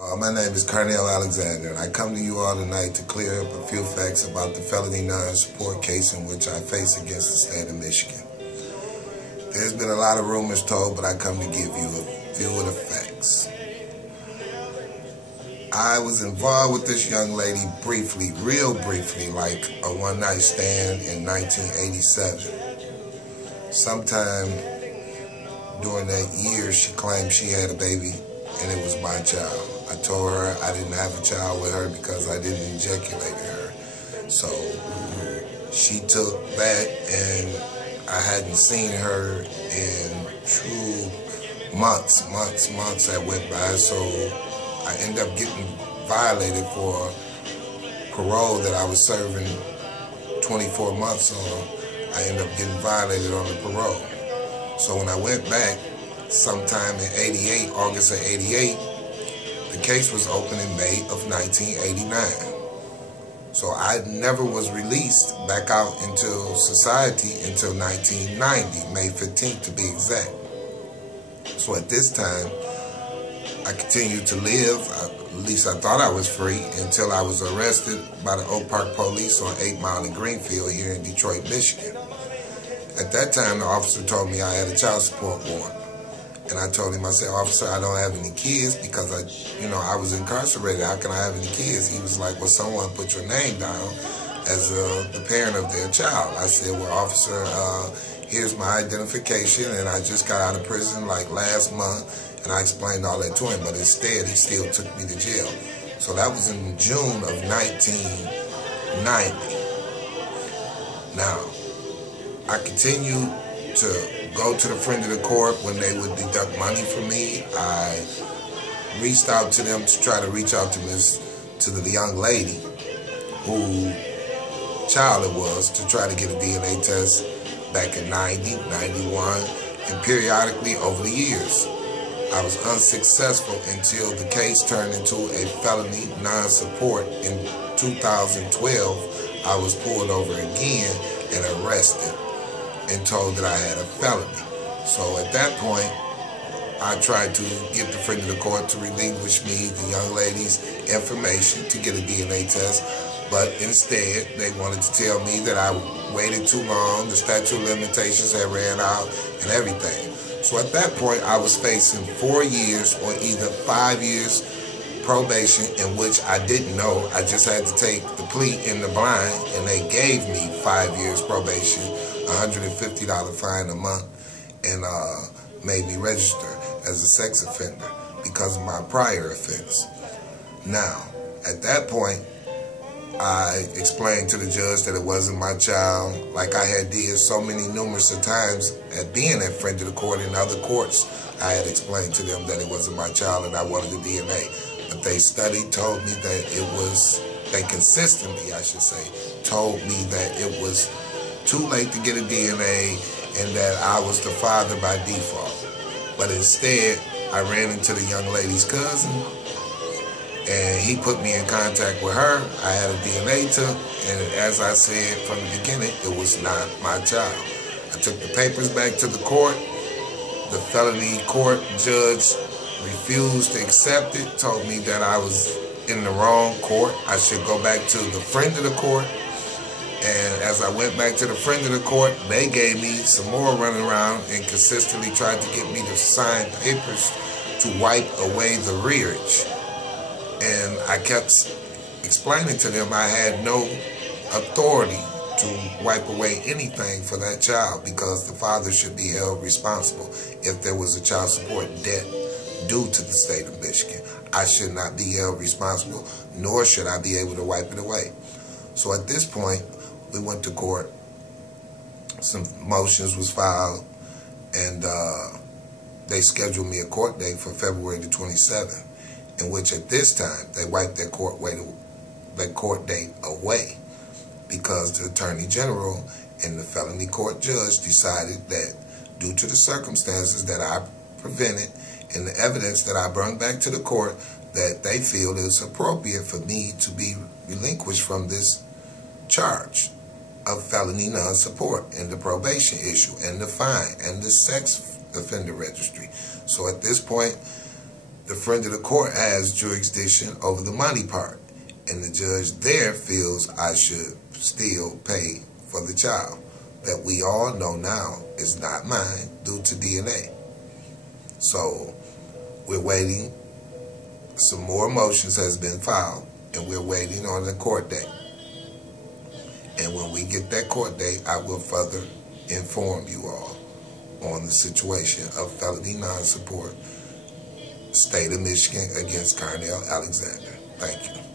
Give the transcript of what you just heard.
My name is Carnell Alexander, and I come to you all tonight to clear up a few facts about the felony non-support case in which I face against the state of Michigan. There's been a lot of rumors told, but I come to give you a few of the facts. I was involved with this young lady briefly, real briefly, like a one-night stand in 1987. Sometime during that year, she claimed she had a baby, and it was my child. I told her I didn't have a child with her because I didn't ejaculate her. So she took that, and I hadn't seen her in true months that went by. So I ended up getting violated for parole that I was serving 24 months on. I ended up getting violated on the parole. So when I went back sometime in 88, August of 88, the case was opened in May of 1989. So I never was released back out into society until 1990, May 15th to be exact. So at this time, I continued to live, at least I thought I was free, until I was arrested by the Oak Park police on 8 Mile and Greenfield here in Detroit, Michigan. At that time, the officer told me I had a child support warrant. And I told him, I said, "Officer, I don't have any kids because I was incarcerated. How can I have any kids?" He was like, "Well, someone put your name down as the parent of their child." I said, "Well, officer, here's my identification, and I just got out of prison like last month." And I explained all that to him, but instead he still took me to jail. So that was in June of 1990. Now, I continued to go to the friend of the court when they would deduct money from me. I reached out to them to try to reach out to the young lady whose child it was, to try to get a DNA test back in 90, 91, and periodically over the years. I was unsuccessful until the case turned into a felony non-support. In 2012, I was pulled over again and arrested and told that I had a felony. So at that point, I tried to get the friend of the court to relinquish me the young lady's information to get a DNA test, but instead they wanted to tell me that I waited too long, the statute of limitations had ran out, and everything. So at that point, I was facing 4 years or either 5 years probation, in which I didn't know. I just had to take the plea in the blind, and they gave me 5 years probation, $150 fine a month, and made me register as a sex offender because of my prior offense. Now, at that point, I explained to the judge that it wasn't my child, like I had did so many numerous of times at being at friend of the court in other courts. I had explained to them that it wasn't my child and I wanted the DNA. But they told me that it was, they consistently, I should say, told me that it was too late to get a DNA and that I was the father by default. But instead, I ran into the young lady's cousin, and he put me in contact with her. I had a DNA test, and as I said from the beginning, it was not my child. I took the papers back to the court. The felony court judge refused to accept it, told me that I was in the wrong court. I should go back to the friend of the court. And as I went back to the friend of the court, they gave me some more running around and consistently tried to get me to sign papers to wipe away the rearage. And I kept explaining to them I had no authority to wipe away anything for that child because the father should be held responsible if there was a child support debt due to the state of Michigan. I should not be held responsible, nor should I be able to wipe it away. So at this point, we went to court. Some motions was filed, and they scheduled me a court date for February the 27th, in which at this time they wiped their court date away because the Attorney General and the felony court judge decided that due to the circumstances that I prevented and the evidence that I brought back to the court, that they feel it's appropriate for me to be relinquished from this charge of felony non-support and the probation issue and the fine and the sex offender registry. So at this point, the friend of the court has jurisdiction over the money part, and the judge there feels I should still pay for the child that we all know now is not mine due to DNA. So we're waiting. Some more motions has been filed, and we're waiting on the court date. And when we get that court date, I will further inform you all on the situation of felony non-support, State of Michigan against Carnell Alexander. Thank you.